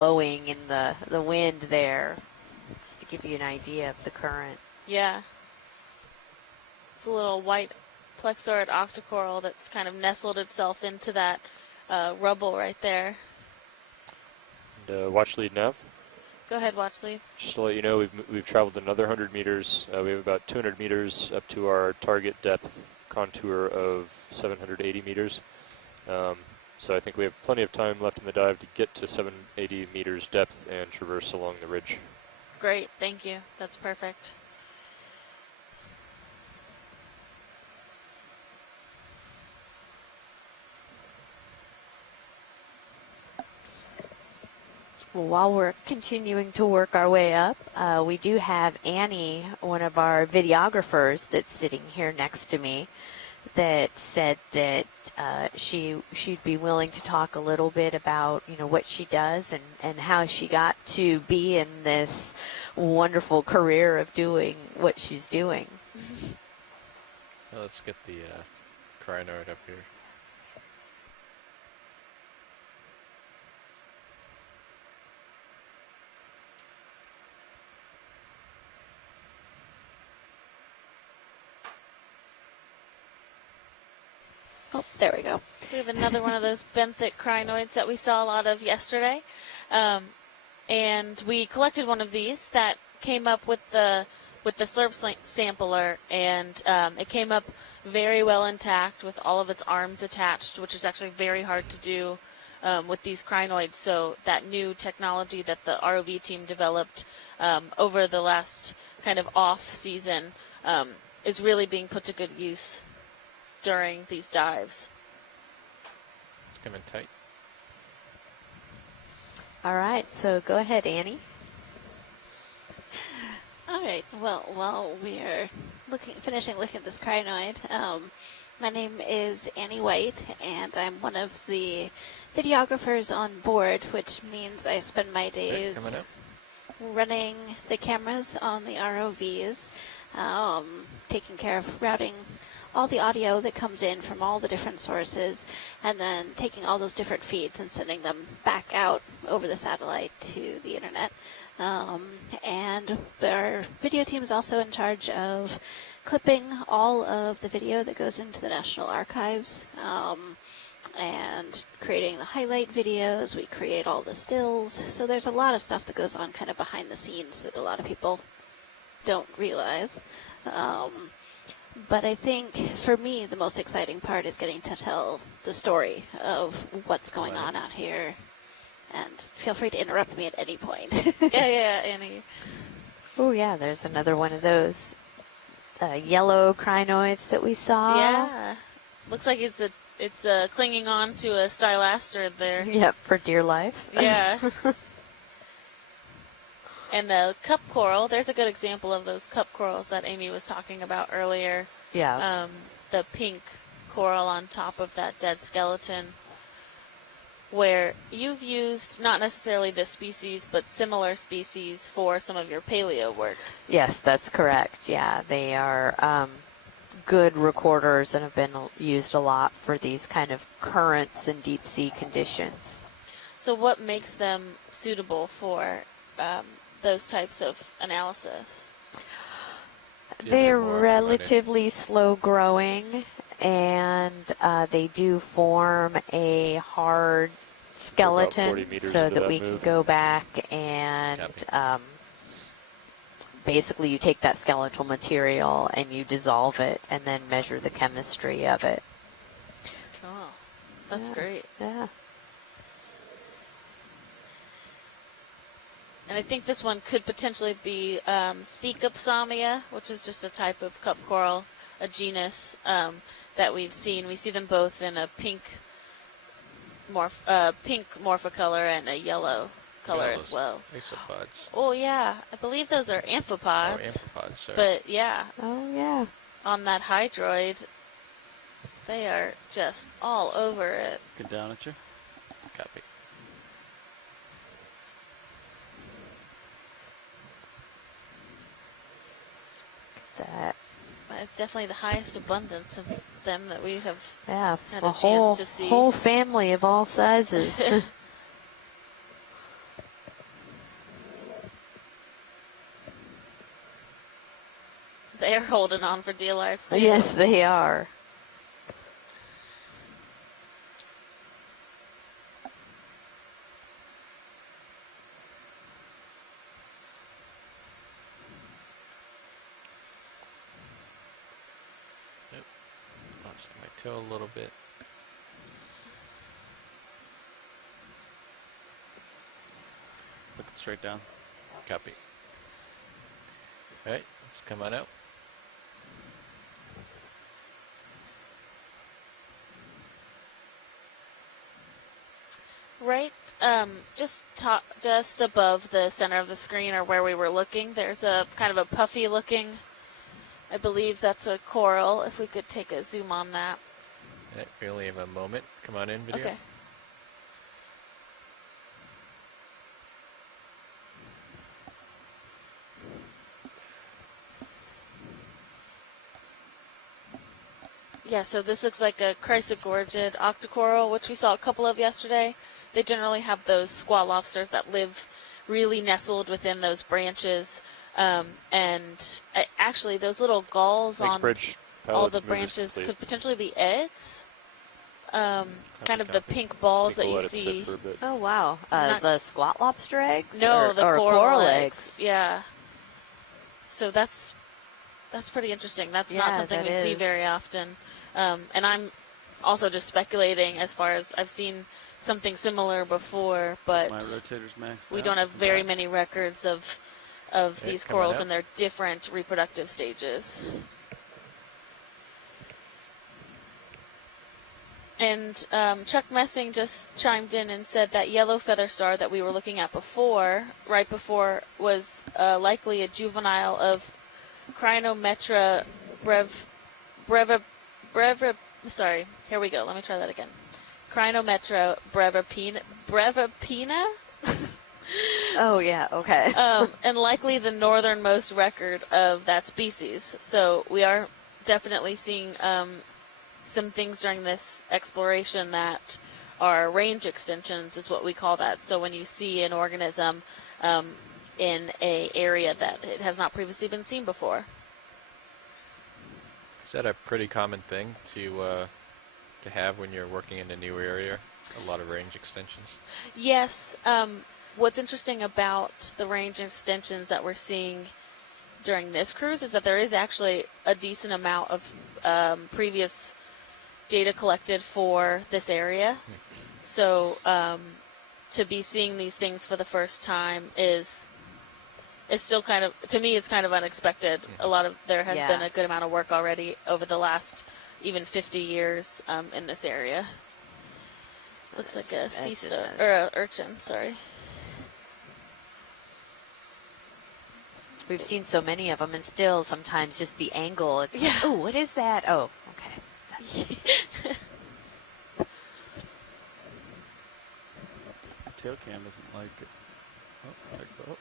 blowing in the wind there, just to give you an idea of the current. Yeah. It's a little white plexaurid octocoral that's kind of nestled itself into that rubble right there. And watch lead nav. Go ahead, watch lead. Just to let you know, we've traveled another 100 meters. We have about 200 meters up to our target depth contour of 780 meters. So I think we have plenty of time left in the dive to get to 780 meters depth and traverse along the ridge. Great, thank you. That's perfect. Well, while we're continuing to work our way up, we do have Annie, one of our videographers that's sitting here next to me, that said that she'd be willing to talk a little bit about, you know, what she does and how she got to be in this wonderful career of doing what she's doing. Well, let's get the crinoid up here. Oh, there we go. We have another one of those benthic crinoids that we saw a lot of yesterday. And we collected one of these that came up with the slurp sampler, and it came up very well intact with all of its arms attached, which is actually very hard to do with these crinoids. So that new technology that the ROV team developed over the last kind of off season is really being put to good use during these dives. It's coming tight. All right, so go ahead, Annie. All right. Well, while we are finishing looking at this crinoid, my name is Annie White, and I'm one of the videographers on board, which means I spend my days running the cameras on the ROVs, taking care of routing all the audio that comes in from all the different sources, and then taking all those different feeds and sending them back out over the satellite to the internet. And our video team is also in charge of clipping all of the video that goes into the National Archives, and creating the highlight videos. We create all the stills. So there's a lot of stuff that goes on kind of behind the scenes that a lot of people don't realize. But I think, for me, the most exciting part is getting to tell the story of what's going on out here. And feel free to interrupt me at any point. yeah, Annie. Oh, yeah, there's another one of those yellow crinoids that we saw. Yeah. Looks like it's clinging on to a stylastrid there. Yep, for dear life. Yeah. And the cup coral, there's a good example of those cup corals that Amy was talking about earlier. Yeah. The pink coral on top of that dead skeleton, where you've used not necessarily this species, but similar species for some of your paleo work. Yes, that's correct. Yeah, they are good recorders and have been used a lot for these kind of currents and deep sea conditions. So what makes them suitable for those types of analysis? They're relatively slow growing, and they do form a hard skeleton so that we can go back and basically you take that skeletal material and you dissolve it and then measure the chemistry of it. Cool. That's great. Yeah. And I think this one could potentially be Thecopsamia, which is just a type of cup coral, a genus that we've seen. We see them both in a pink morphocolor and a yellow color as well. Amphipods. Oh, yeah. I believe those are amphipods. Oh, amphipods, sorry. But, yeah. Oh, yeah. On that hydroid, they are just all over it. Get down at you. Copy. It's definitely the highest abundance of them that we have had a chance to see. Whole family of all sizes. They're holding on for dear life, too. Yes, they are. Lost my toe a little bit. Looking straight down. Copy. All right, let's come on out. Right, just above the center of the screen, or where we were looking, there's a kind of a puffy looking, I believe that's a coral, if we could take a zoom on that. All right, we only have a moment. Come on in, video. Okay. Yeah, so this looks like a chrysogorgid octocoral, which we saw a couple of yesterday. They generally have those squat lobsters that live really nestled within those branches. Actually, those little galls on all the branches could potentially be eggs. Kind of the pink balls that you see. Oh, wow. The squat lobster eggs? No, the or coral eggs. Yeah. So that's pretty interesting. That's not something we see very often. And I'm also just speculating as far as I've seen something similar before, but My rotator's maxed we out. don't have very many records of these corals in their different reproductive stages. And Chuck Messing just chimed in and said that yellow feather star that we were looking at before, right before, was likely a juvenile of Crinometra sorry, here we go. Let me try that again. Crinometra brevipina? Oh, yeah, okay. And likely the northernmost record of that species. So we are definitely seeing some things during this exploration that are range extensions, is what we call that. So when you see an organism in an area that it has not previously been seen before. Is that a pretty common thing to have when you're working in a new area? A lot of range extensions? Yes. What's interesting about the range extensions that we're seeing during this cruise is that there is actually a decent amount of previous data collected for this area. So to be seeing these things for the first time is still kind of, to me, it's kind of unexpected. There has been a good amount of work already over the last even 50 years in this area. Looks like a sea star, or a urchin, sorry. We've seen so many of them, and still sometimes just the angle. It's like, oh, what is that? Oh, okay. Tail cam doesn't like it. Oh.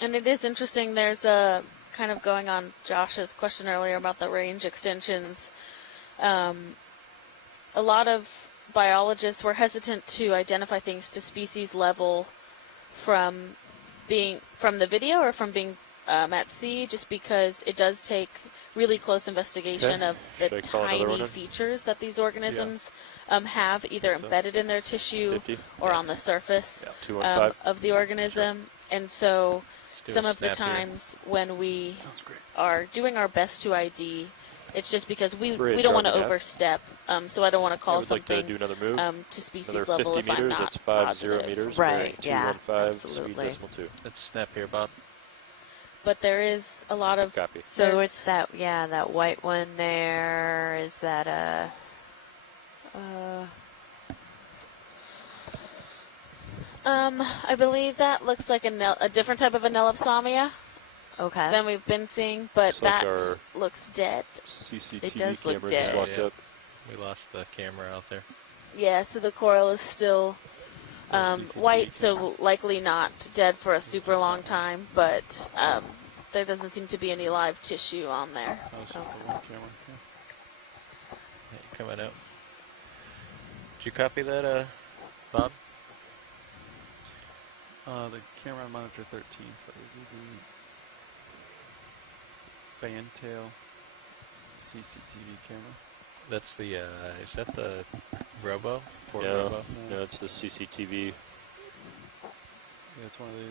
And it is interesting, there's a kind of going on Josh's question earlier about the range extensions. A lot of biologists were hesitant to identify things to species level from the video or from being at sea, just because it does take really close investigation of the tiny features that these organisms have either embedded in their tissue or on the surface of the organism. And so some of the times when we are doing our best to ID, it's just because we don't want to overstep. So I don't want to call something to species level if I'm not that's 50 positive. meters. Right, yeah, 215, absolutely. speed decimal 2. Let's snap here, Bob. But there is a lot of... Copy. So it's that white one there. Is that I believe that looks like a different type of Anelopsamia than we've been seeing, but that looks dead. CCTV It does look camera dead. just walked up. We lost the camera out there. Yeah, so the coral is still white, so likely not dead for a super long time, but there doesn't seem to be any live tissue on there. That was just the one camera. Hey, coming out. Did you copy that, Bob? The camera on monitor 13, so that would be fantail CCTV camera. That's the, is that the Robo? Port No, Robo? no, it's the CCTV. Yeah, it's one of these.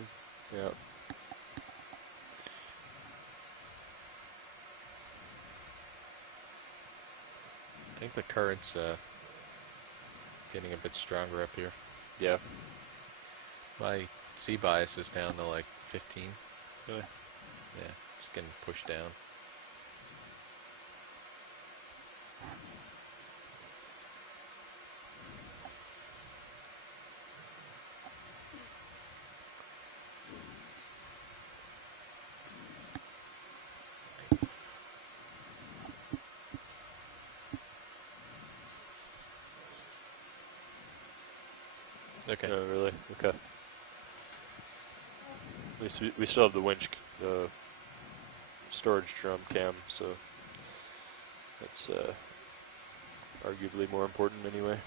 Yeah. I think the current's getting a bit stronger up here. Yeah. My C bias is down to like 15. Really? Yeah, it's getting pushed down. Okay. No, really? Okay. At least we still have the winch storage drum cam, so that's arguably more important anyway.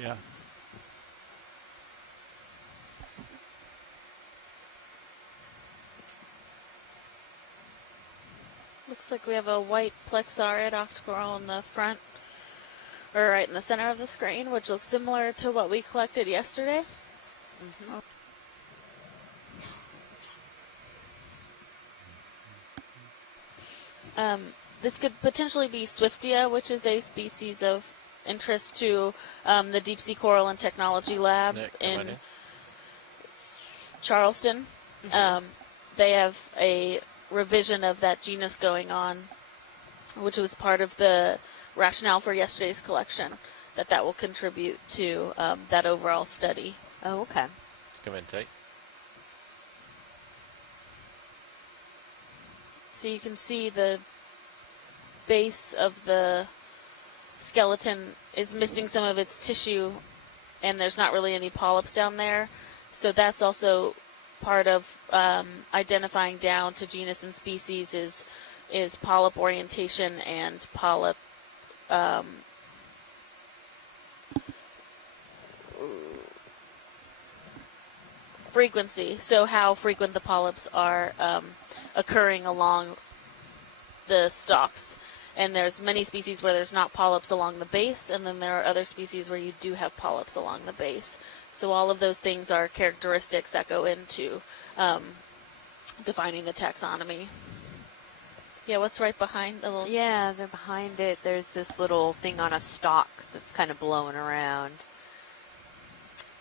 Yeah. Looks like we have a white Plexarid octocoral in the front, or right in the center of the screen, which looks similar to what we collected yesterday. This could potentially be Swiftia, which is a species of interest to the Deep Sea Coral and Technology Lab Nick, in Charleston. They have a revision of that genus going on, which was part of the rationale for yesterday's collection, that will contribute to that overall study. Oh, okay. Come in tight. So you can see the base of the skeleton is missing some of its tissue, and there's not really any polyps down there. So that's also part of identifying down to genus and species is polyp orientation and polyp frequency. So how frequent the polyps are occurring along the stalks. And there's many species where there's not polyps along the base, and then there are other species where you do have polyps along the base. So all of those things are characteristics that go into defining the taxonomy. Yeah, what's right behind the little... Yeah, they're behind it. There's this little thing on a stalk that's kind of blowing around.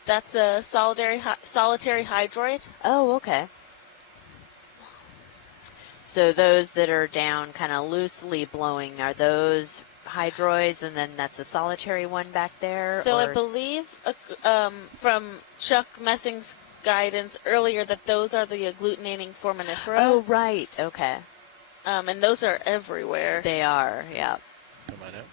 That's a solitary hydroid. Oh, okay. So those that are down kind of loosely blowing, are those hydroids, and then that's a solitary one back there? So or? I believe from Chuck Messing's guidance earlier that those are the agglutinating foraminifera. Oh, right. Okay. And those are everywhere. They are, yeah. Come on out.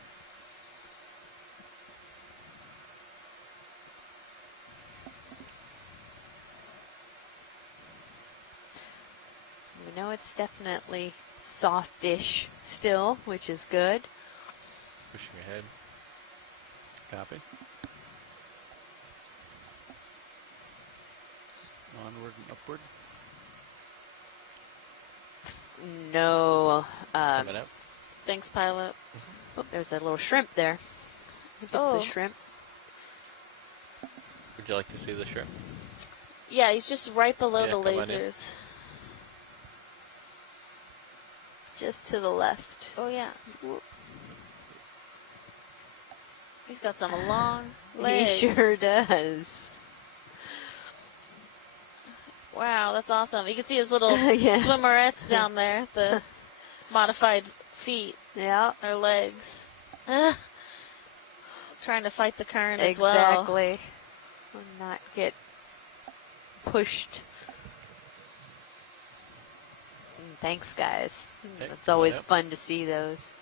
We know it's definitely softish still, which is good. Pushing ahead. Copy. Onward and upward. No. Coming out. Thanks, pilot. Oh, there's a little shrimp there. I think Oh. it's a shrimp. Would you like to see the shrimp? Yeah, he's just right below Yeah, the come on in. lasers. Just to the left. Oh, yeah. He's got some long legs. He sure does. Wow, that's awesome. You can see his little Yeah. swimmerettes down there, the modified feet Yeah. or legs. Trying to fight the current as well. Exactly. Will not get pushed. Thanks, guys. Hey, It's always yep. fun to see those.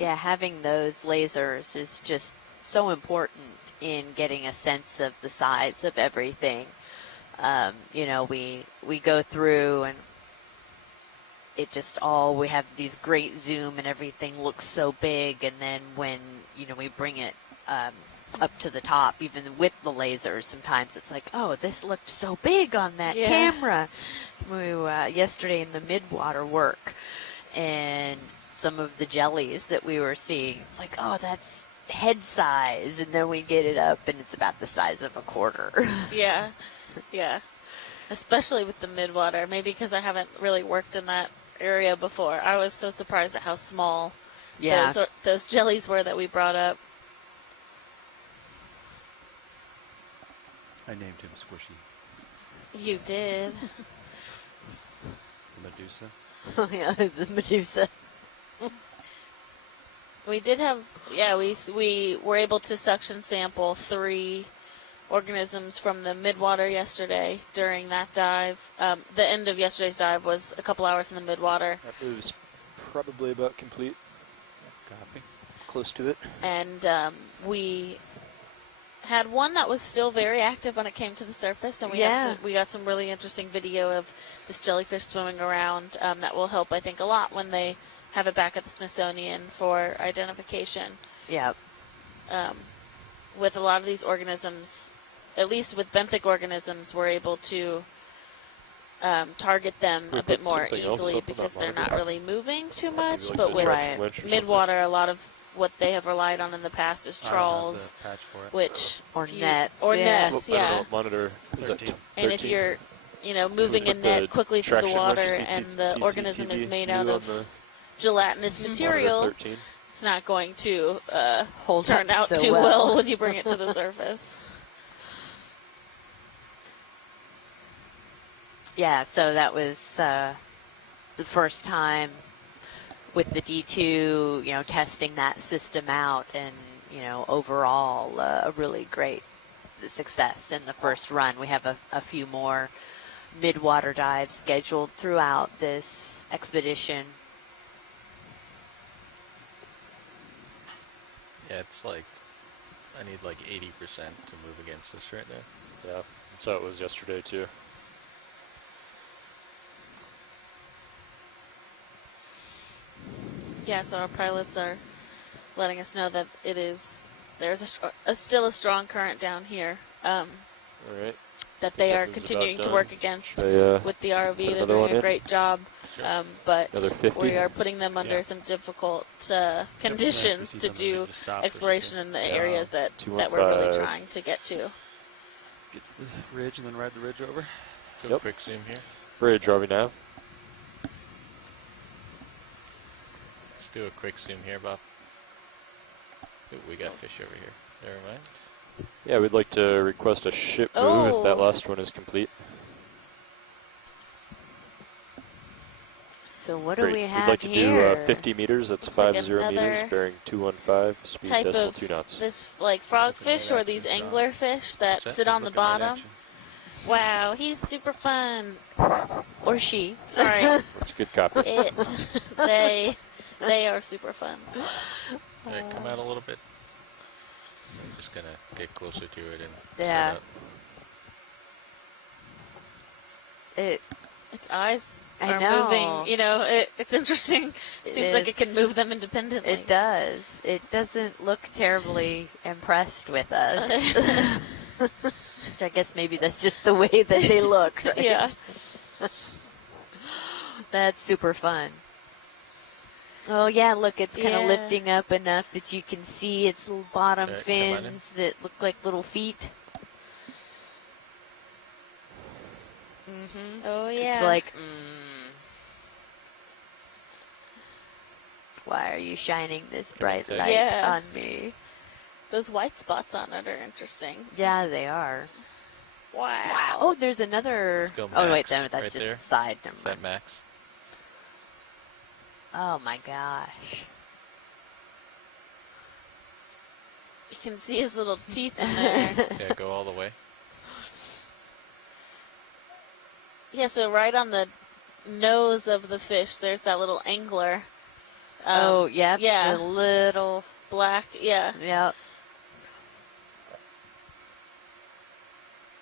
Yeah, having those lasers is just so important in getting a sense of the size of everything. You know, we go through and it just we have these great zoom and everything looks so big, and then when, you know, we bring it up to the top, even with the lasers, sometimes it's like, oh, this looked so big on that camera. Yesterday in the midwater work, and some of the jellies that we were seeing, it's like, oh, that's head size, and then we get it up and it's about the size of a quarter. Yeah, yeah. Especially with the midwater, maybe because I haven't really worked in that area before. I was so surprised at how small those jellies were that we brought up. I named him Squishy. You did. Medusa. Oh yeah, the Medusa. We did have, we were able to suction sample 3 organisms from the midwater yesterday during that dive. The end of yesterday's dive was a couple hours in the midwater. That move's probably about complete. Copy. Close to it. And we had one that was still very active when it came to the surface, and we got some really interesting video of this jellyfish swimming around that will help, I think, a lot when they have it back at the Smithsonian for identification. Yeah. With a lot of these organisms, at least with benthic organisms, we're able to target them a bit more easily because they're not really moving too much. But with midwater, a lot of what they have relied on in the past is trawls, which nets, yeah. Monitor is that 13? And if you're, moving a net quickly through the water and the organism is made out of gelatinous material, it's not going to turn out too well when you bring it to the surface. Yeah, so that was the first time with the D2, testing that system out, and, overall a really great success in the first run. We have a few more midwater dives scheduled throughout this expedition. Yeah, it's like, I need like 80% to move against this right now. Yeah, that's how it was yesterday too. Yeah, so our pilots are letting us know that there's still a strong current down here. All right. That they are continuing to work against with the ROV. They're doing a great job, but we are putting them under some difficult conditions to do exploration in the areas that we're really trying to get to. Get to the ridge and then ride the ridge over. Do a quick zoom here. Bridge, ROV nav. Let's do a quick zoom here, Bob. Ooh, we got fish over here. Never mind. Yeah, we'd like to request a ship move if that last one is complete. So what do we have We'd like to here? do 50 meters. That's 50 meters, bearing 215, speed decimal 2 knots. This like frogfish or these anglerfish that sit on the bottom. Wow, he's super fun. Or she. Sorry. That's a good copy. They are super fun. Come out a little bit. I'm just gonna get closer to it and set up. Its eyes are moving. It's interesting. It seems like it can move them independently. It does. It doesn't look terribly impressed with us. Which I guess maybe that's just the way that they look, right? Yeah. That's super fun. Oh, yeah, look, it's kind of lifting up enough that you can see its little bottom fins that look like little feet. Mm-hmm. Oh, yeah. It's like, why are you shining this bright light on me? Those white spots on it are interesting. Yeah, they are. Wow. Oh, there's another. Oh, wait, that's right just there. the side. Never Is that mind. Max? Oh, my gosh. You can see his little teeth in there. Yeah, go all the way. Yeah, so right on the nose of the fish, there's that little angler. Oh, yeah. yeah. The little. Black, yeah. Yep.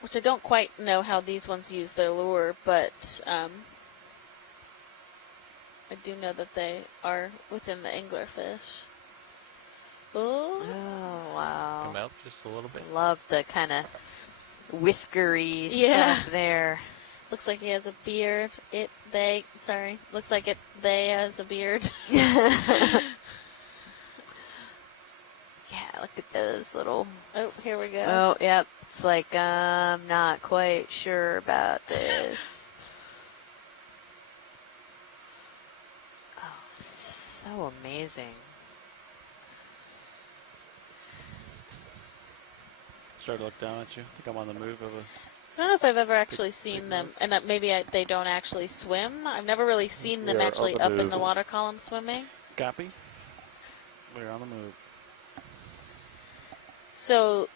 Which I don't quite know how these ones use their lure, but I do know that they are within the anglerfish. Oh, Oh, wow. Come out just a little bit. Love the kind of whiskery Yeah. stuff there. looks like he has a beard. Looks like they has a beard. Yeah, look at those little. Oh, here we go. Oh, yep. It's like I'm not quite sure about this. Oh, so amazing. Start to look down at you. I think I'm on the move of a. I don't know if I've ever actually Big seen them, move. and maybe they don't actually swim. I've never really seen them We are on actually the up in move. the water column swimming. Copy. We're on the move. So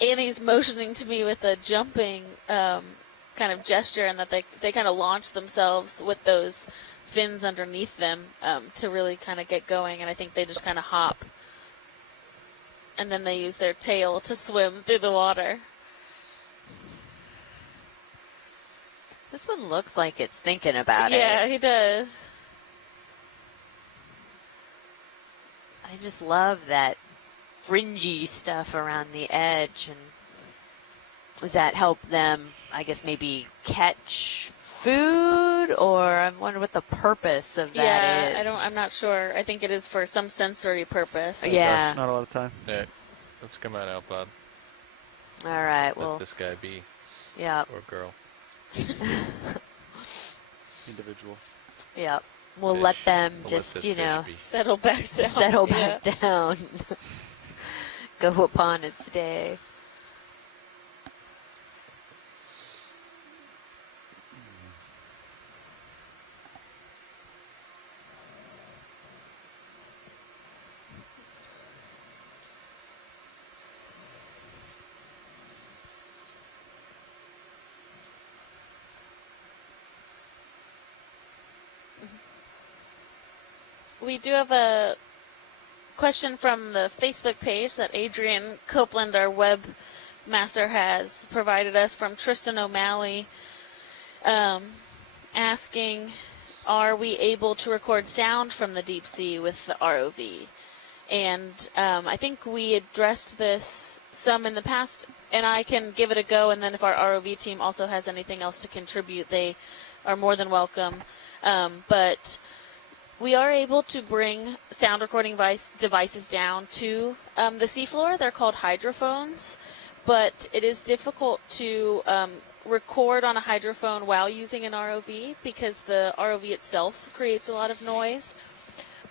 Annie's motioning to me with a jumping kind of gesture, and that they kind of launch themselves with those fins underneath them to really kind of get going, and I think they just kind of hop. And then they use their tail to swim through the water. This one looks like it's thinking about it. Yeah, he does. I just love that fringy stuff around the edge. And does that help them, I guess, maybe catch food? Or I wonder what the purpose of that is. I'm not sure. I think it is for some sensory purpose. Yeah. Gosh, not a lot of time. Yeah. Let's come on out, Bob. All right, Let well, this guy be, yeah, or girl. Individual. yeah. We'll Fish. let them We'll let just, this you fish know, be. Settle back down. settle Yeah. back down. Go upon its day. We do have a question from the Facebook page that Adrian Copeland, our webmaster, has provided us from Tristan O'Malley, asking, are we able to record sound from the deep sea with the ROV? And I think we addressed this some in the past, and I can give it a go, and then if our ROV team also has anything else to contribute, they are more than welcome. But we are able to bring sound recording devices down to the seafloor. They're called hydrophones, but it is difficult to record on a hydrophone while using an ROV because the ROV itself creates a lot of noise.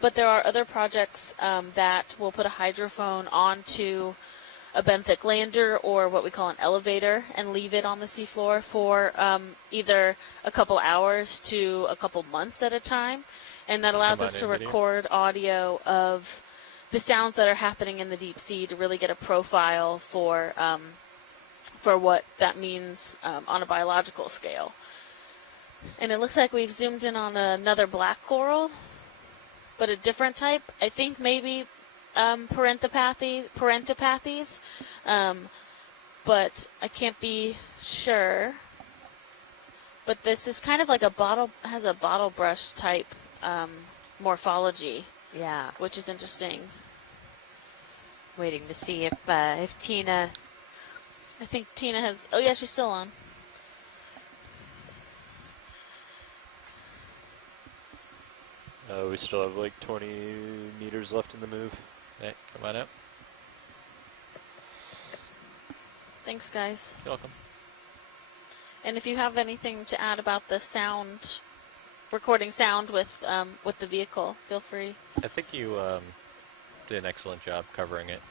But there are other projects that will put a hydrophone onto a benthic lander or what we call an elevator and leave it on the seafloor for either a couple hours to a couple months at a time. And that allows us to record audio of the sounds that are happening in the deep sea to really get a profile for what that means on a biological scale. And it looks like we've zoomed in on another black coral, but a different type. I think maybe parentopathes, but I can't be sure. But this is kind of like has a bottle brush type morphology, Yeah. which is interesting. Waiting to see if Tina. I think Tina has. Oh yeah, she's still on. We still have like 20 meters left in the move. Hey, come on out. Thanks, guys. You're welcome. And if you have anything to add about the sound, recording sound with the vehicle, feel free. I think you did an excellent job covering it.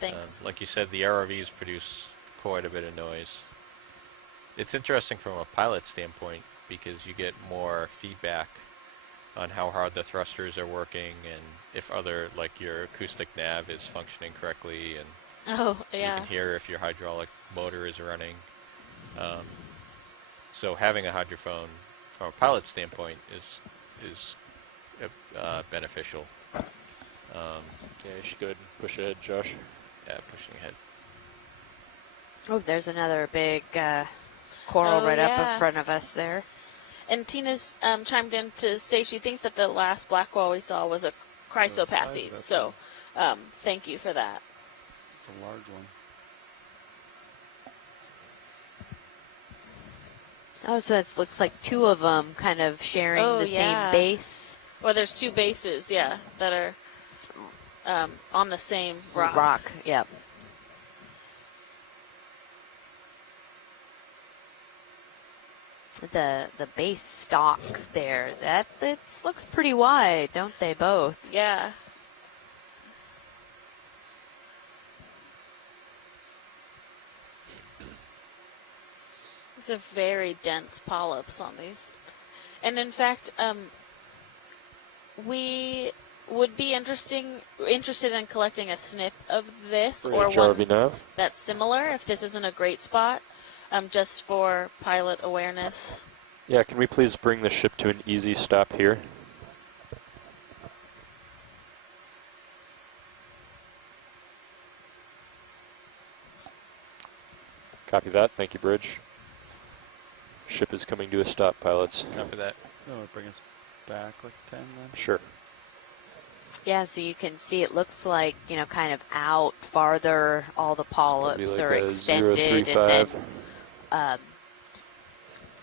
Thanks. Like you said, the ROVs produce quite a bit of noise. It's interesting from a pilot standpoint because you get more feedback on how hard the thrusters are working and if like your acoustic nav is functioning correctly, and Oh you yeah. can hear if your hydraulic motor is running. So having a hydrophone from a pilot standpoint is beneficial. Yeah, you should go ahead and push ahead, Josh. Yeah, pushing ahead. Oh, there's another big coral right up yeah. in front of us there. And Tina's chimed in to say she thinks that the last black coral we saw was a chrysopathes. So thank you for that. It's a large one. Oh, so it looks like two of them kind of sharing the same base. Well, there's two bases, yeah, that are on the same rock. Rock, yep. The base stalk there, that looks pretty wide, don't they both? Yeah. These are very dense polyps on these. And in fact, we would be interested in collecting a snip of this or one that's similar if this isn't a great spot, just for pilot awareness. Yeah, can we please bring the ship to an easy stop here? Copy that. Thank you, Bridge. Ship is coming to a stop, pilots. Copy that. Oh, bring us back like 10 then? Sure. Yeah, so you can see it looks like, kind of out farther, all the polyps like are extended, 035. and then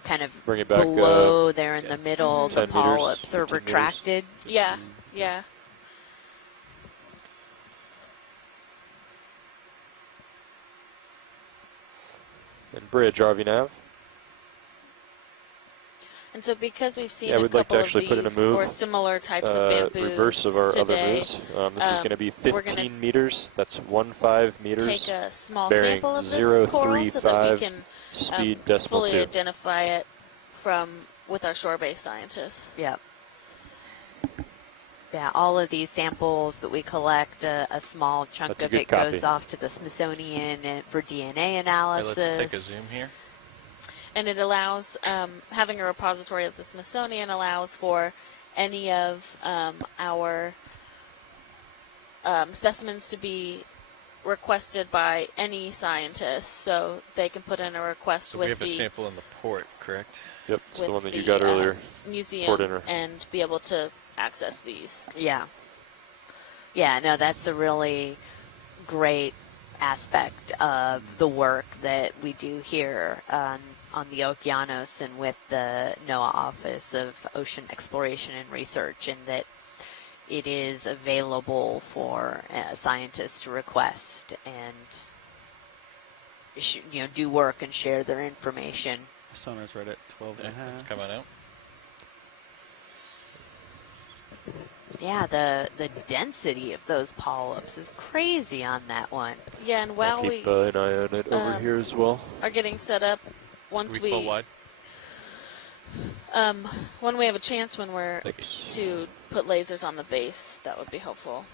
kind of bring it back below there in the middle, the 10 polyps meters, are 15 retracted. Yeah, yeah. And Bridge, RV nav. And so because we've seen Yeah, a we'd like to couple actually of put in a these move. or similar types of bamboos Reverse of our other today, moves. This is going to be 15 meters. That's 15 meters. Take a small bearing sample of this coral so that we can speed decimal fully 2. identify it with our shore-based scientists. Yep. Yeah, all of these samples that we collect, a small chunk of it goes off to the Smithsonian for DNA analysis. Let's take a zoom here. And it allows, having a repository at the Smithsonian allows for any of our specimens to be requested by any scientist, so they can put in a request so with we have a sample in the port, correct? Yep, it's the one that you got earlier. Museum, and be able to access these. Yeah. Yeah, no, that's a really great aspect of the work that we do here on the Okeanos and with the NOAA Office of Ocean Exploration and Research, and that it is available for scientists to request and do work and share their information. Sonar's right at 12 and a half. It's coming out. Yeah, the density of those polyps is crazy on that one. Yeah, and while I'll keep an eye on it over here as well. Are getting set up, once we full wide? When we have a chance, when we're to put lasers on the base, that would be helpful.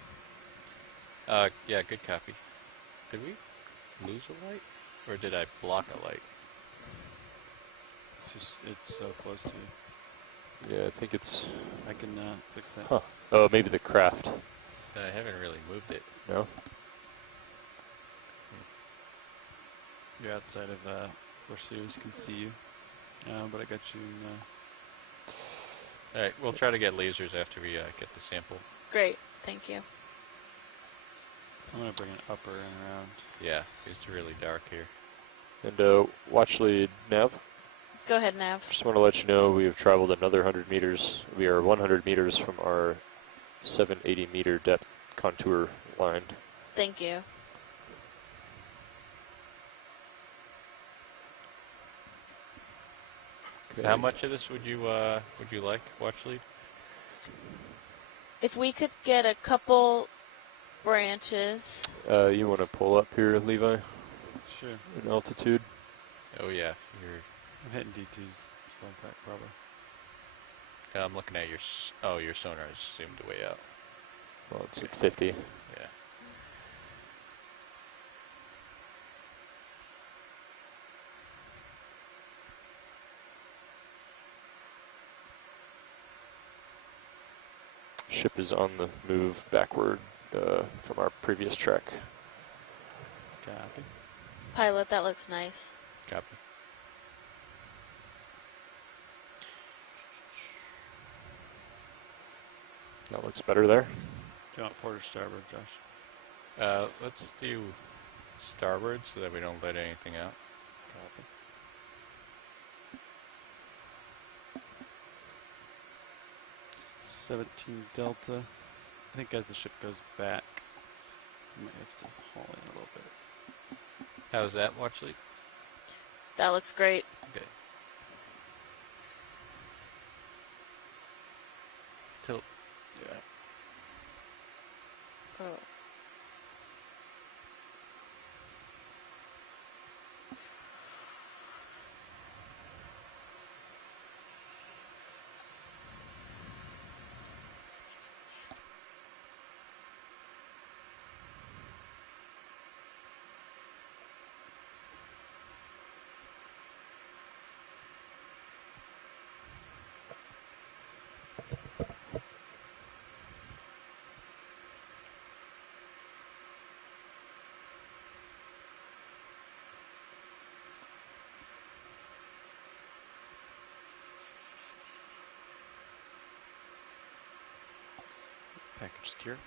Yeah, good copy. Did we lose a light, or did I block a light? It's so close to you. Yeah, I think it's... I can fix that. Huh. Oh, maybe the craft. I haven't really moved it. No? You're outside of where Sirius can see you. But I got you All right, we'll try to get lasers after we get the sample. Great, thank you. I'm going to bring an upper and around. Yeah, it's really dark here. And watch lead nav. Go ahead, Nav. Just want to let you know we have traveled another 100 meters. We are 100 meters from our 780 meter depth contour line. Thank you. Okay. How much of this would you like, watch lead? If we could get a couple branches. You want to pull up here, Levi? Sure. In altitude? Oh yeah, I'm hitting D2's phone pack probably. I'm looking at your sonar is zoomed way out. Well, it's at 50. Yeah. Ship is on the move backward from our previous track. Copy. Pilot, that looks nice. Copy. That looks better there. Do you want port or starboard, Josh? Let's do starboard so that we don't let anything out. Copy. $17 Delta. I think as the ship goes back, we might have to haul in a little bit. How's that, Watchley? That looks great. Okay. Tilt. Yeah. Oh. Package secure.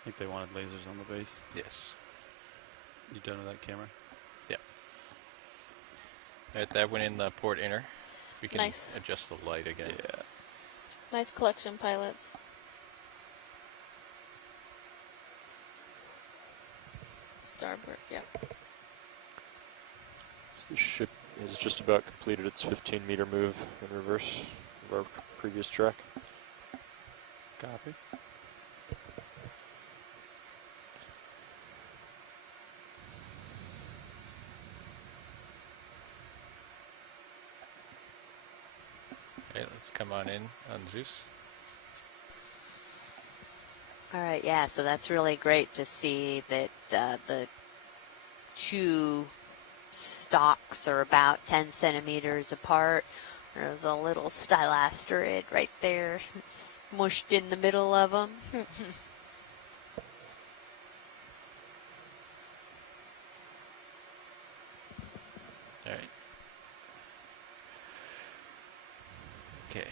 I think they wanted lasers on the base. Yes. You done with that camera? Yeah. Alright, that went in the port inner. We can Nice. adjust the light again. Yeah. Nice collection, pilots. Starboard, yep. So the ship has just about completed its 15-meter move in reverse of our previous track. Copy. Okay, let's come on in on Zeus. All right, yeah, so that's really great to see that the two stalks are about 10 centimeters apart. There's a little stylasterid right there. It's mushed in the middle of them. Alright. Okay.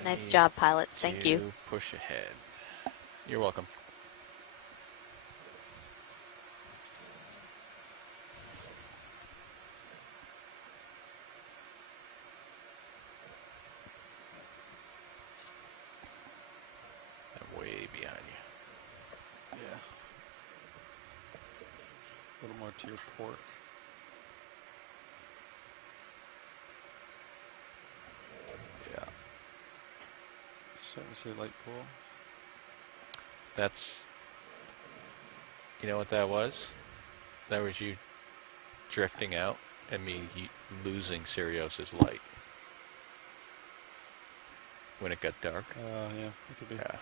I Nice need job, pilots. Thank you. to push ahead. You're welcome. I'm way behind you. Yeah. A little more to your port. Yeah. Starting to see light pool. That's, you know what that was? That was you drifting out and me losing Sirius's light when it got dark. Yeah, it could be. Yeah,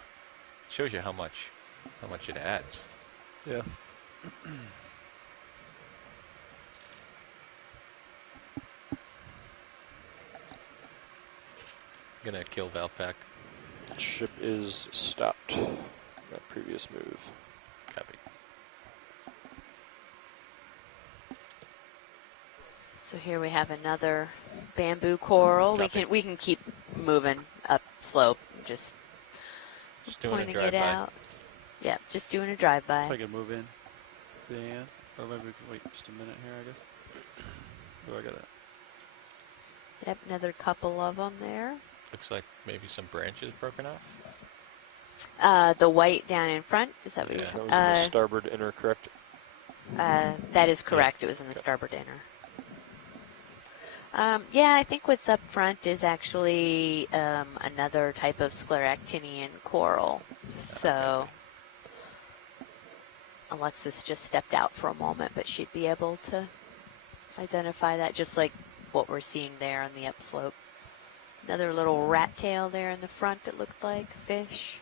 shows you how much it adds. Yeah. Gonna kill Valpak. Ship is stopped. That previous move. Copy. So here we have another bamboo coral. Copy. We can keep moving up slope, just Just doing a pointing it drive-by. out. Yeah, just doing a drive-by. Probably could move in to the end. Or maybe we can wait just a minute here, I guess. Oh, I got it. Yep, another couple of them there. Looks like maybe some branches broken off. The white down in front, is that what Yeah. you're That was talking in the starboard inner, correct? that is correct. It was in the Okay. starboard inner. Yeah, I think what's up front is actually another type of scleractinian coral. So Alexis just stepped out for a moment, but she'd be able to identify that, just like what we're seeing there on the upslope. Another little rat tail there in the front, it looked like a fish.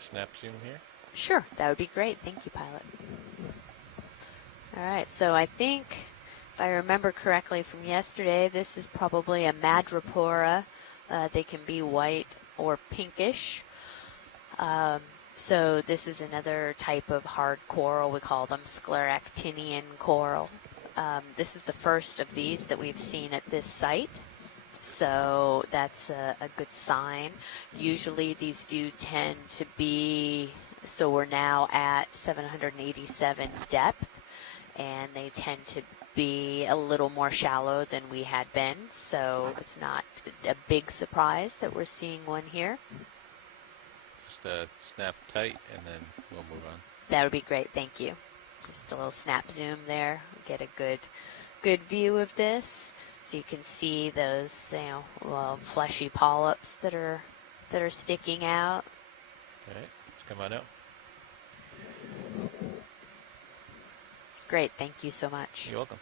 snap zoom here? Sure, that would be great. Thank you, Pilot. All right, so I think, if I remember correctly from yesterday, this is probably a madrepora. They can be white or pinkish. So this is another type of hard coral. We call them scleractinian coral. This is the first of these that we've seen at this site. So that's a good sign. Usually these do tend to be, so we're now at 787 depth, and they tend to be a little more shallow than we had been. So it's not a big surprise that we're seeing one here. Just snap tight, and then we'll move on. That would be great. Thank you. Just a little snap zoom there. Get a good view of this, so you can see those, fleshy polyps that are sticking out. All right, let's come on out. Great. Thank you so much. You're welcome.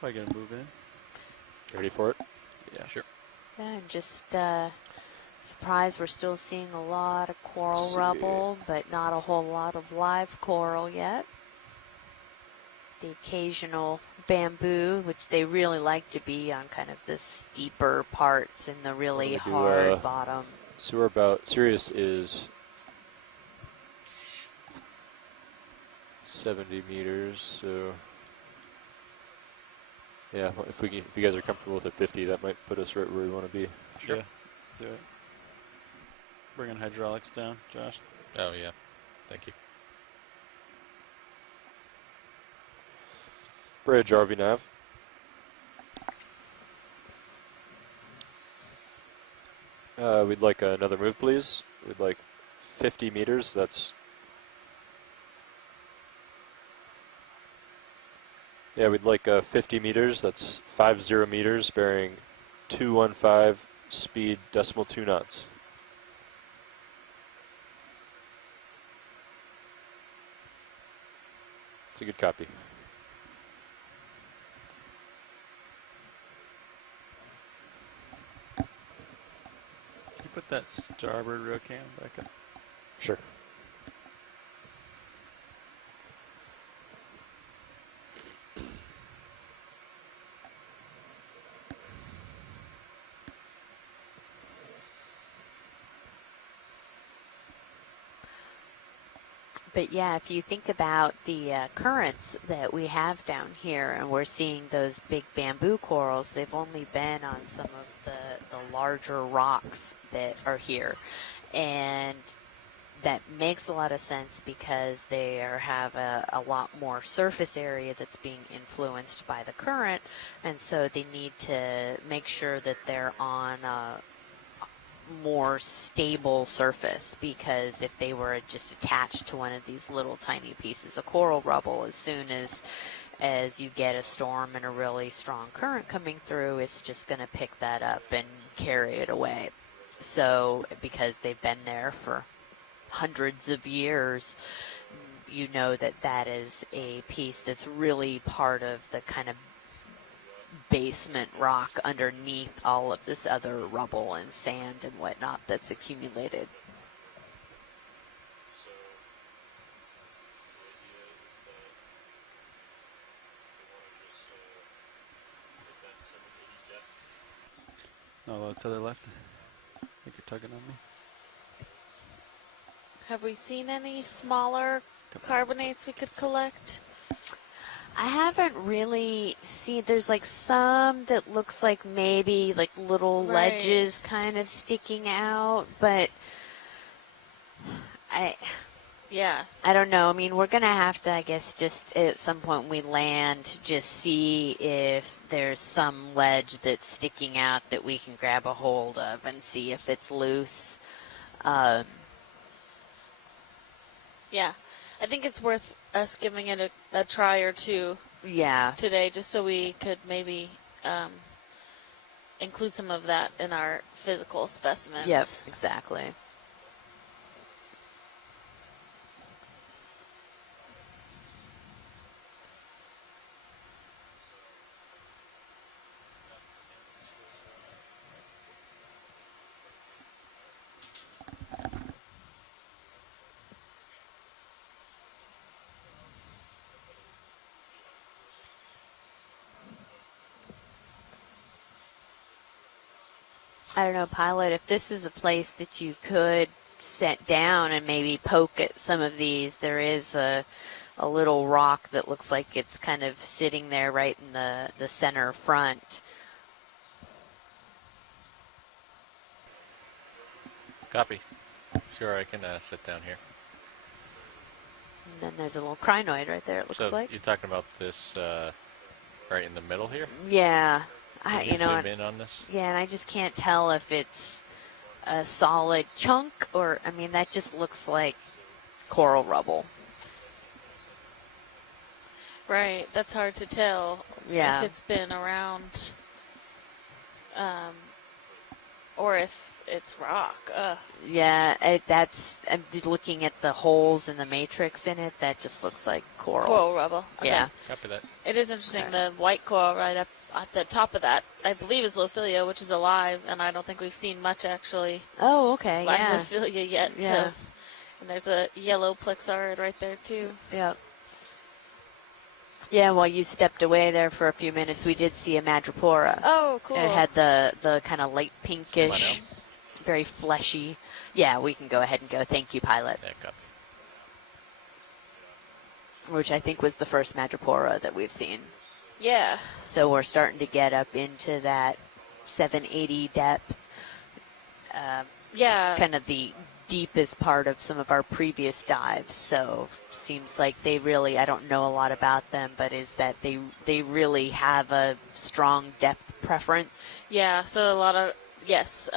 Probably gonna move in. You ready for it? Yeah. Sure. Yeah, and just surprised we're still seeing a lot of coral See. rubble, but not a whole lot of live coral yet. The occasional bamboo, which they really like to be on kind of the steeper parts and the really What do we do, hard bottom. So we're about, Sirius is 70 meters, so yeah, well, if you guys are comfortable with a 50, that might put us right where we want to be. Sure. Yeah, let's do it. Bringing hydraulics down, Josh. Oh, yeah. Thank you. Bridge, RV nav. We'd like another move, please. We'd like 50 meters. That's... Yeah, we'd like 50 meters. That's 50 meters, bearing 215, speed decimal 2 knots. It's a good copy. Can you put that starboard row cam back up? Sure. But yeah, if you think about the currents that we have down here, and we're seeing those big bamboo corals, they've only been on some of the larger rocks that are here. And that makes a lot of sense because they have a lot more surface area that's being influenced by the current, and so they need to make sure that they're on a more stable surface, because if they were just attached to one of these little tiny pieces of coral rubble, as soon as you get a storm and a really strong current coming through, it's just going to pick that up and carry it away. So because they've been there for hundreds of years, you know that is a piece that's really part of the kind of basement rock underneath all of this other rubble and sand and whatnot that's accumulated. No, to the left. I think you're tugging on me. Have we seen any smaller carbonates we could collect? I haven't really seen, there's like some that looks like maybe like little Right. ledges kind of sticking out, but Yeah. I don't know. I mean, we're going to have to, I guess, just at some point when we land, just see if there's some ledge that's sticking out that we can grab a hold of and see if it's loose. Yeah. I think it's worth us giving it a try or two Yeah. today, just so we could maybe include some of that in our physical specimens. Yep, exactly. I don't know, Pilot, if this is a place that you could set down and maybe poke at some of these, there is a little rock that looks like it's kind of sitting there right in the center front. Copy. Sure, I can sit down here. And then there's a little crinoid right there, it looks So like. you're talking about this right in the middle here? Yeah. Can you zoom in on this? Yeah, and I just can't tell if it's a solid chunk or, I mean, that just looks like coral rubble. Right. That's hard to tell Yeah. if it's been around or if it's rock. Yeah, I'm looking at the holes in the matrix in it. That just looks like coral. Coral rubble. Okay. Yeah. Copy that. It is interesting. Okay. The white coral right up at the top of that, I believe, is Lophilia, which is alive, and I don't think we've seen much actually Oh, okay. live Yeah. Lophilia yet. Yeah. So, and there's a yellow plexaurid right there too. Yeah. Yeah, while you stepped away there for a few minutes, we did see a madrepora. Oh, cool. It had the kind of light pinkish, very fleshy. Yeah, we can go ahead and go. Thank you, Pilot. Yeah, copy. Which I think was the first madrepora that we've seen. Yeah. So we're starting to get up into that 780 depth. Yeah. Kind of the deepest part of some of our previous dives. So seems like they really, I don't know a lot about them, but is that they really have a strong depth preference. Yeah. So a lot of, yes.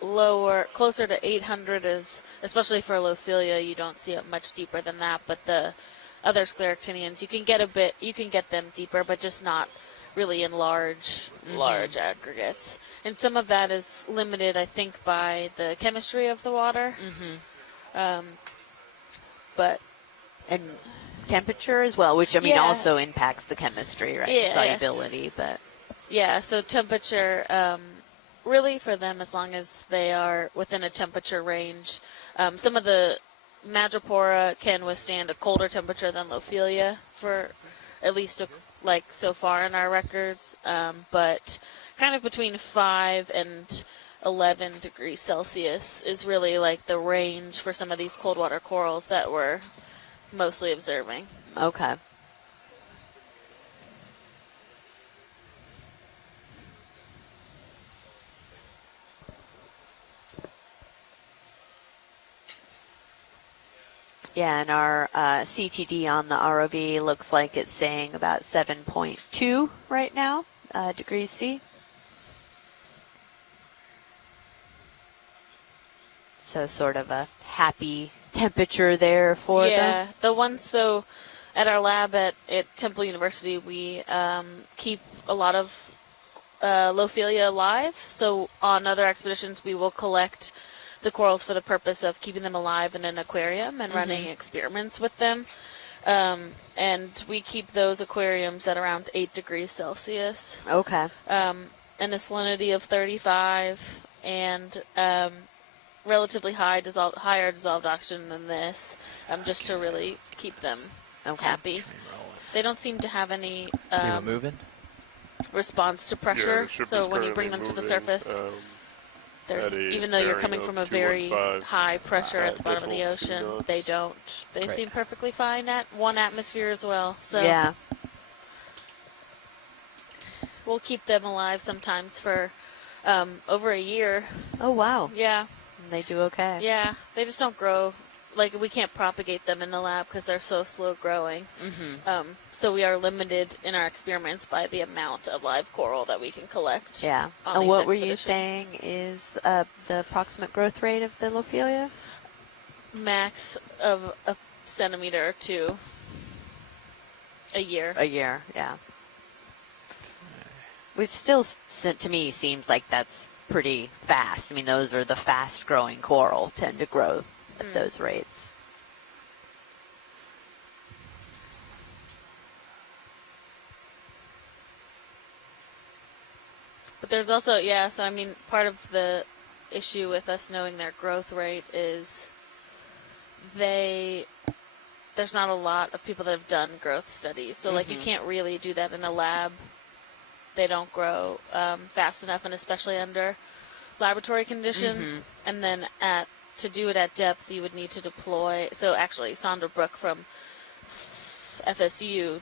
Lower, closer to 800 is, especially for Lophilia, you don't see it much deeper than that. But the other scleractinians, you can get them deeper, but just not really in large aggregates. And some of that is limited, I think, by the chemistry of the water. But And temperature as well, which I mean Yeah. also impacts the chemistry, right? Yeah. Solubility, but yeah, so temperature, really for them, as long as they are within a temperature range. Some of the madrepora can withstand a colder temperature than Lophilia for at least so far in our records, but kind of between 5 and 11 degrees Celsius is really like the range for some of these cold water corals that we're mostly observing. okay. Yeah, and our CTD on the ROV looks like it's saying about 7.2 right now, degrees C. So sort of a happy temperature there for them. Yeah, the ones, so at our lab at Temple University, we keep a lot of Lophilia alive. So on other expeditions, we will collect the corals for the purpose of keeping them alive in an aquarium and running experiments with them. And we keep those aquariums at around 8 degrees Celsius. Okay. And a salinity of 35 and relatively higher dissolved oxygen than this, just to really keep them happy. They don't seem to have any response to pressure, so when you bring them to the surface, there's, even though you're coming from a very high pressure at the bottom of the ocean, they don't. They seem perfectly fine at 1 atmosphere as well. So Yeah. we'll keep them alive sometimes for over a year. Oh, wow. Yeah. And they do okay. Yeah, they just don't grow like we can't propagate them in the lab because they're so slow growing. Mm-hmm. So we are limited in our experiments by the amount of live coral that we can collect. Yeah. On And these what were you expeditions. saying is the approximate growth rate of the Lophelia? Max of a centimeter or two a year. A year, yeah. Which still, to me, seems like that's pretty fast. I mean, those are the fast-growing coral tend to grow at those rates. But there's also, yeah, so I mean, part of the issue with us knowing their growth rate is there's not a lot of people that have done growth studies. So, like, you can't really do that in a lab. They don't grow fast enough, and especially under laboratory conditions. And then to do it at depth, you would need to deploy. So, actually, Sandra Brook from FSU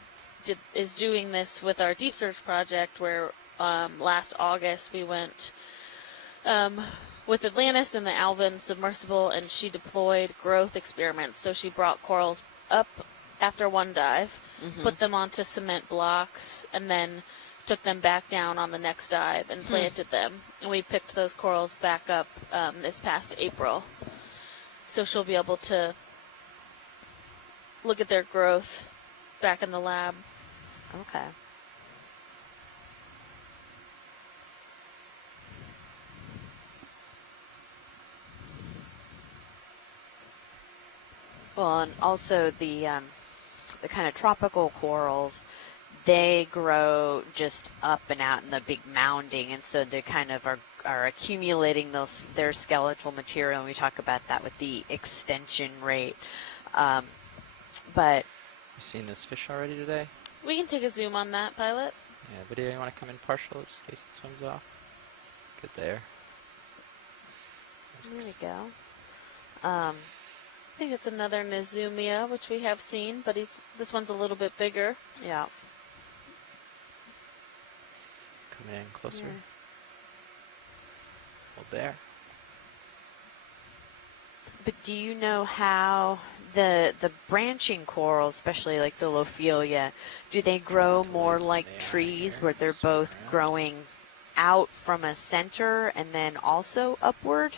is doing this with our Deep Search project, where last August we went with Atlantis and the Alvin submersible, and she deployed growth experiments. So she brought corals up after one dive, put them onto cement blocks, and then took them back down on the next dive and planted them. And we picked those corals back up this past April. So she'll be able to look at their growth back in the lab. Okay. Well, and also the kind of tropical corals, they grow just up and out in the big mounding, and so they kind of are accumulating their skeletal material, and we talk about that with the extension rate. But You seen this fish already today? We can take a zoom on that, Pilot. Yeah, video, you want to come in partial just in case it swims off? Good there. there we go. I think it's another Nezumia, which we have seen, but this one's a little bit bigger. Yeah. Coming in closer. Yeah. Hold there. But do you know how the branching corals, especially like the Lophelia, do they grow more like trees where they're both growing out from a center and then also upward?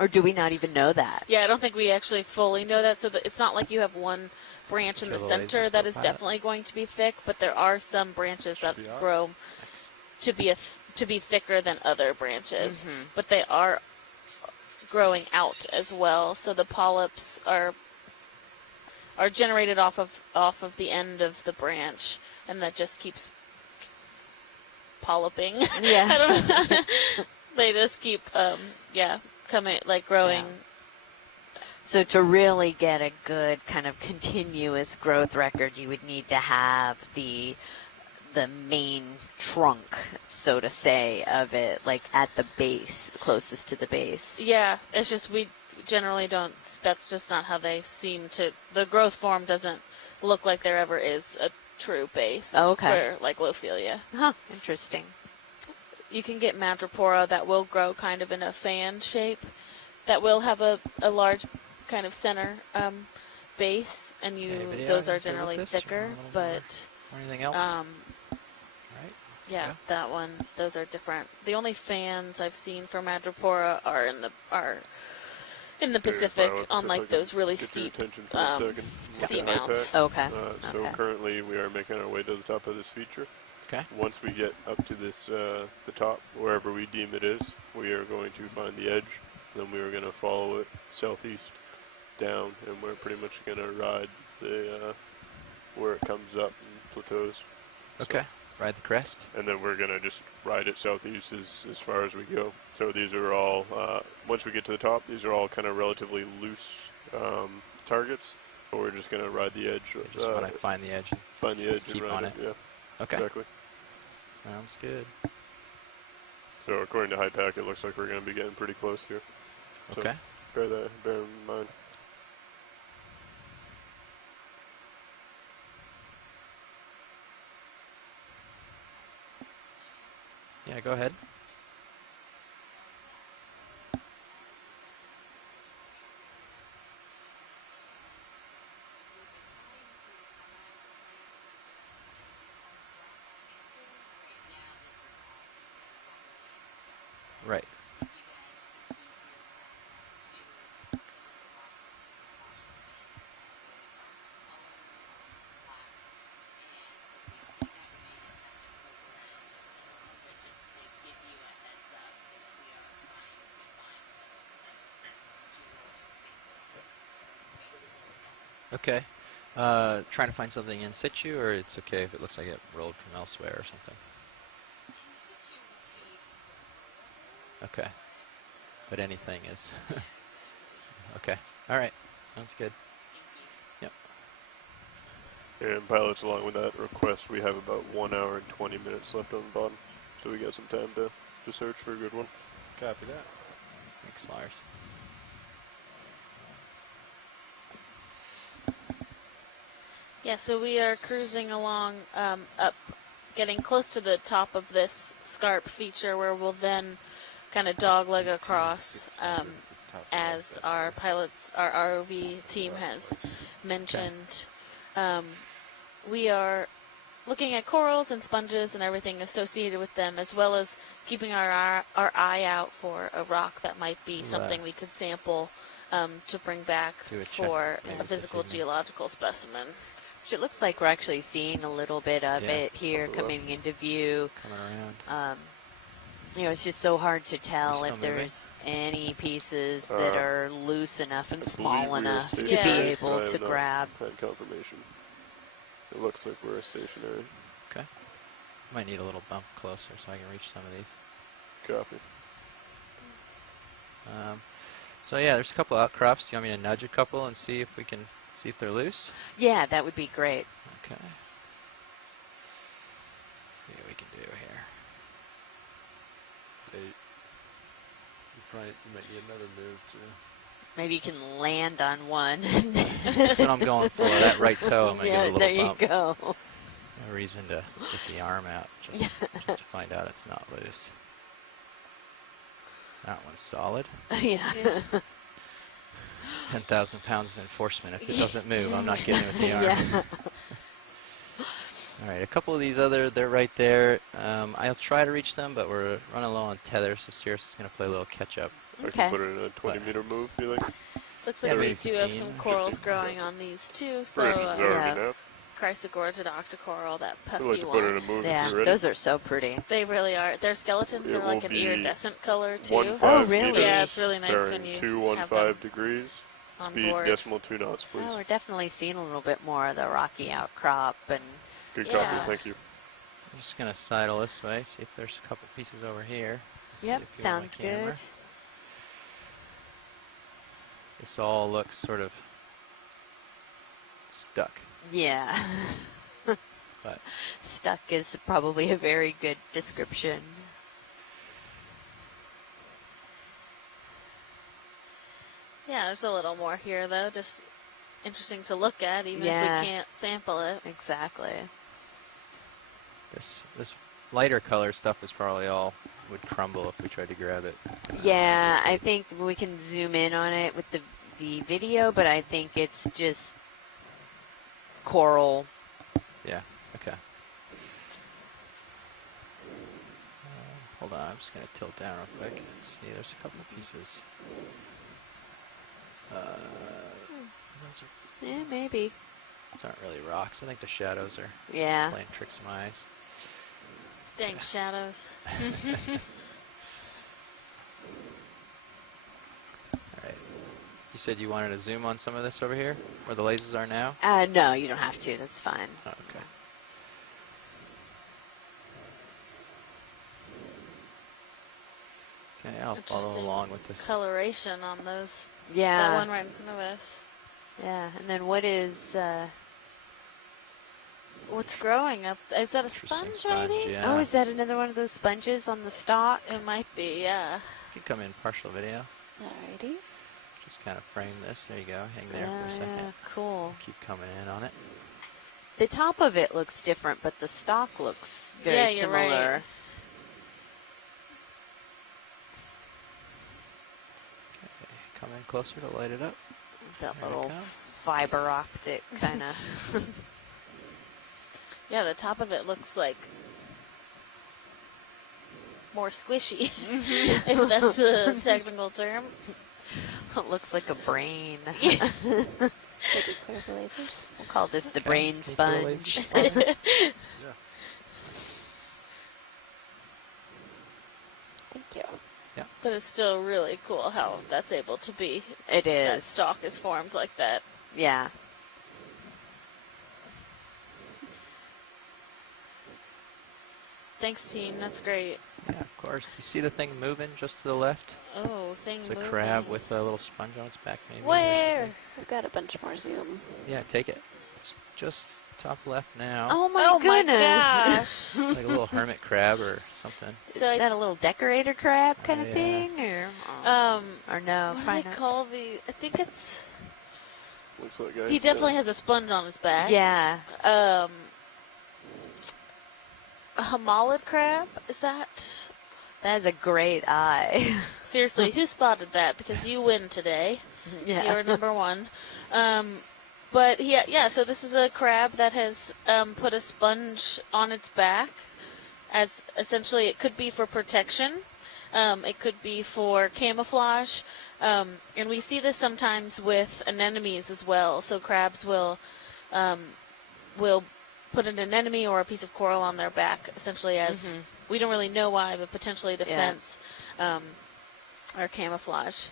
Or do we not even know that? Yeah, I don't think we actually fully know that. So it's not like you have one branch in the Kill the laser center that is scope pilot. definitely going to be thick, but there are some branches that Should be out. grow Thanks. to be thicker than other branches, but they are growing out as well. So the polyps are generated off of the end of the branch, and that just keeps polyping. Yeah. I don't know. They just keep coming, like growing. Yeah. So to really get a good kind of continuous growth record, you would need to have the main trunk, so to say, of it, like at the base, closest to the base. Yeah, it's just we generally don't. That's just not how they seem to. The growth form doesn't look like there ever is a true base. Oh, okay. For like Lophelia. Huh, interesting. You can get Madrepora that will grow kind of in a fan shape, that will have a large kind of center base, and Okay, video, those are you good with generally this? You thicker. want a little But Or anything else? Alright. yeah, Yeah. that one. Those are different. The only fans I've seen for Madrepora are in the Pacific on like those really steep seamounts. Okay. So Okay. currently we are making our way to the top of this feature. Okay. Once we get up to this, the top, wherever we deem it is, we are going to find the edge. Then we are going to follow it southeast down, and we're pretty much going to ride the where it comes up and plateaus. Okay. Ride the crest. And then we're going to just ride it southeast as far as we go. So these are all, once we get to the top, these are all kind of relatively loose targets. But we're just going to ride the edge. Just want to find the edge. find the edge keep and ride on it. it. Yeah, Okay. exactly. Sounds good. So according to HiPAC, it looks like we're going to be getting pretty close here. So Okay. bear in mind. Yeah, go ahead. Okay. Trying to find something in situ, or it's okay if it looks like it rolled from elsewhere or something? Okay. But anything is... okay. All right. Sounds good. Yep. And pilots, along with that request, we have about 1 hour and 20 minutes left on the bottom. So we got some time to search for a good one. Copy that. Thanks, Lars. Yeah, so we are cruising along up, getting close to the top of this scarp feature where we'll then kind of dogleg across as our pilots, our ROV team has mentioned. We are looking at corals and sponges and everything associated with them, as well as keeping our eye out for a rock that might be something we could sample to bring back for a physical geological specimen. It looks like we're actually seeing a little bit of it here coming into view. Coming around. You know, it's just so hard to tell still if there's any pieces that are loose enough and small enough to be stationary, able but I to have not grab. had confirmation. It looks like we're stationary. Okay. Might need a little bump closer so I can reach some of these. Copy. So yeah, there's a couple outcrops. You want me to nudge a couple and see if they're loose? Yeah, that would be great. Okay. See what we can do here. You might need another move to... Maybe you can land on one. That's what I'm going for. That right toe, I'm going to give it a little there bump. you go. No reason to get the arm out just to find out it's not loose. That one's solid. Yeah. 10,000 pounds of enforcement. If it doesn't move, I'm not getting it with the arm. Yeah. All right, a couple of these they're right there. I'll try to reach them, but we're running low on tether, so Cirrus is going to play a little catch-up. I can put it in a 20-meter move, do you think? Looks like Yeah, we maybe do have 15. some corals growing on these too. So Bridge is already enough. chrysogorgid octocoral, that I'd puffy like to put it in a one. move Yeah, if you're ready. those are so pretty. They really are. Their skeletons It are like will an be iridescent color too. 1.5 Oh, really? meters, Yeah, it's really nice bearing when you 215 have them degrees. on Speed board. decimal 2 knots, please. Oh, we're definitely seeing a little bit more of the rocky outcrop. And Good Yeah. copy, thank you. I'm just going to sidle this way, see if there's a couple pieces over here. See yep, if you want my sounds camera. good. This all looks sort of stuck. Yeah. But Stuck is probably a very good description. Yeah, there's a little more here though. Just interesting to look at, even Yeah. if we can't sample it. Exactly. this lighter color stuff is probably all would crumble if we tried to grab it. Yeah, I think we can zoom in on it with the video, but I think it's just coral. Yeah, okay. Hold on, I'm just going to tilt down real quick and see. There's a couple of pieces. Maybe. Those aren't really rocks. I think the shadows are Yeah. playing tricks on my eyes. Dang shadows. Alright. You said you wanted to zoom on some of this over here, where the lasers are now? No, you don't have to. That's fine. Oh, okay. Okay, I'll follow Interesting along with this. Coloration on those. Yeah. That one right in front of us. Yeah. And then what is? What's growing up? Is that a Interesting sponge, maybe? yeah. Oh, is that another one of those sponges on the stalk? It might be, yeah. Could come in partial video. Alrighty. Just kind of frame this. There you go. Hang there for a second. Yeah, cool. Keep coming in on it. The top of it looks different, but the stalk looks very Yeah, you're similar. right. Okay, come in closer to light it up. That There we little go. fiber optic kind of. Yeah, the top of it looks like more squishy, if that's a technical term. It looks like a brain. Did you clear the lasers? We'll call this the Okay. brain Can you put a sponge. laser Thank you. But it's still really cool how that's able to be. It That is. stalk is formed like that. Yeah. Thanks, team. That's great. Yeah, of course. Do you see the thing moving just to the left? Oh, thing It's a moving. crab with a little sponge on its back, maybe. or Where? something. I've got a bunch more zoom. Yeah, take it. It's just top left now. Oh my Oh my goodness! gosh. Like a little hermit crab or something. Is So I- that a little decorator crab kind of Yeah. thing, or no? what do Probably they not. call the? I think it's. Looks like ice. He definitely has a sponge on his back. Yeah. A hamalid crab? Is that? That is a great eye. Seriously, who spotted that? Because you win today. Yeah. You're number one. But yeah, so this is a crab that has put a sponge on its back, as essentially it could be for protection. It could be for camouflage. And we see this sometimes with anemones as well. So crabs will put an anemone or a piece of coral on their back, essentially as, we don't really know why, but potentially defense or camouflage.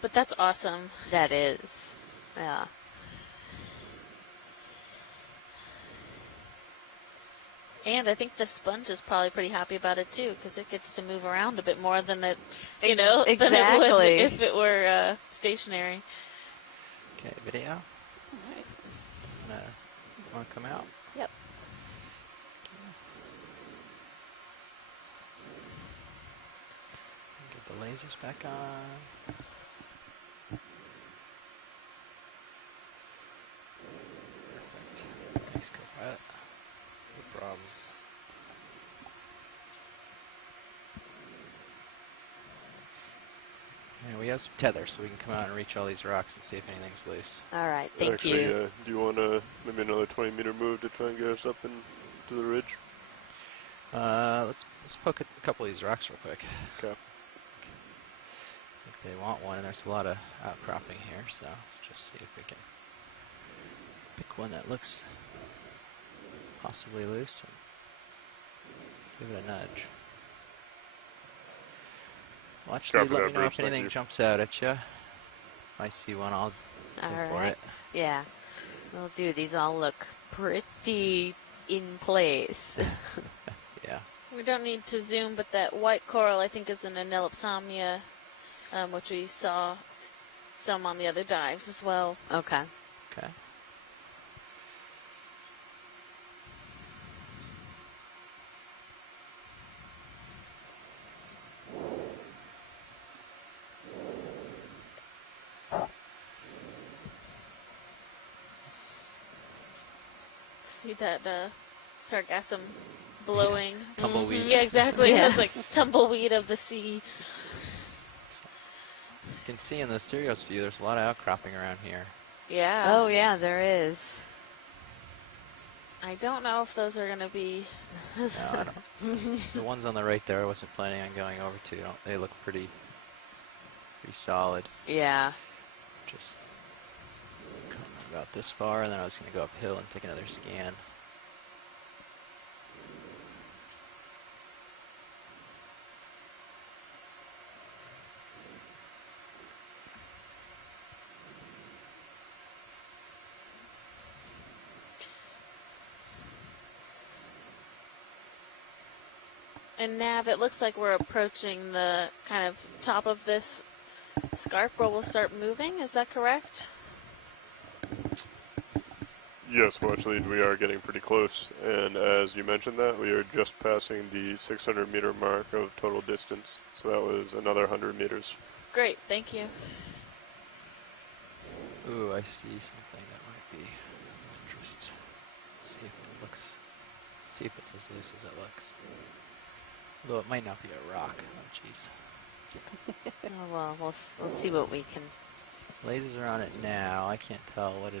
But that's awesome. That is. Yeah. And I think the sponge is probably pretty happy about it too, because it gets to move around a bit more than it, than it would Exactly. if it were stationary. Okay, video. Alright. Want to come out? Yep. Get the lasers back on. Perfect. Thanks, co-pilot. No problem. And we have some tether, so we can come out and reach all these rocks and see if anything's loose. All right. Thank Actually, you. do you want maybe another 20-meter move to try and get us up into the ridge? Let's poke a couple of these rocks real quick. Okay. I think they want one, and there's a lot of outcropping here, so let's just see if we can pick one that looks possibly loose and give it a nudge. Watch, Copy let that, me know Bruce, if thank anything you. jumps out at you. If I see one, I'll go All for right. it. Yeah. We'll do. These all look pretty in place. Yeah. We don't need to zoom, but that white coral I think is an anelopsomnia, which we saw some on the other dives as well. Okay. Okay. See that sargassum blowing. Tumbleweeds. Yeah, exactly. Yeah. It's like tumbleweed of the sea. You can see in the Sirius view, there's a lot of outcropping around here. Yeah. Oh yeah, there is. I don't know if those are going to be. No, I don't. The ones on the right there, I wasn't planning on going over to. They look pretty solid. Yeah. Just coming about this far, and then I was going to go uphill and take another scan. And Nav, it looks like we're approaching the kind of top of this scarp where we'll start moving. Is that correct? Yes, well, actually, we are getting pretty close. And as you mentioned that, we are just passing the 600-meter mark of total distance. So that was another 100 meters. Great, thank you. Ooh, I see something that might be of interest. Let's see if it looks. Let's see if it's as loose as it looks. Although it might not be a rock. Oh, jeez. Oh, well, we'll see what we can. Lasers are on it now. I can't tell what it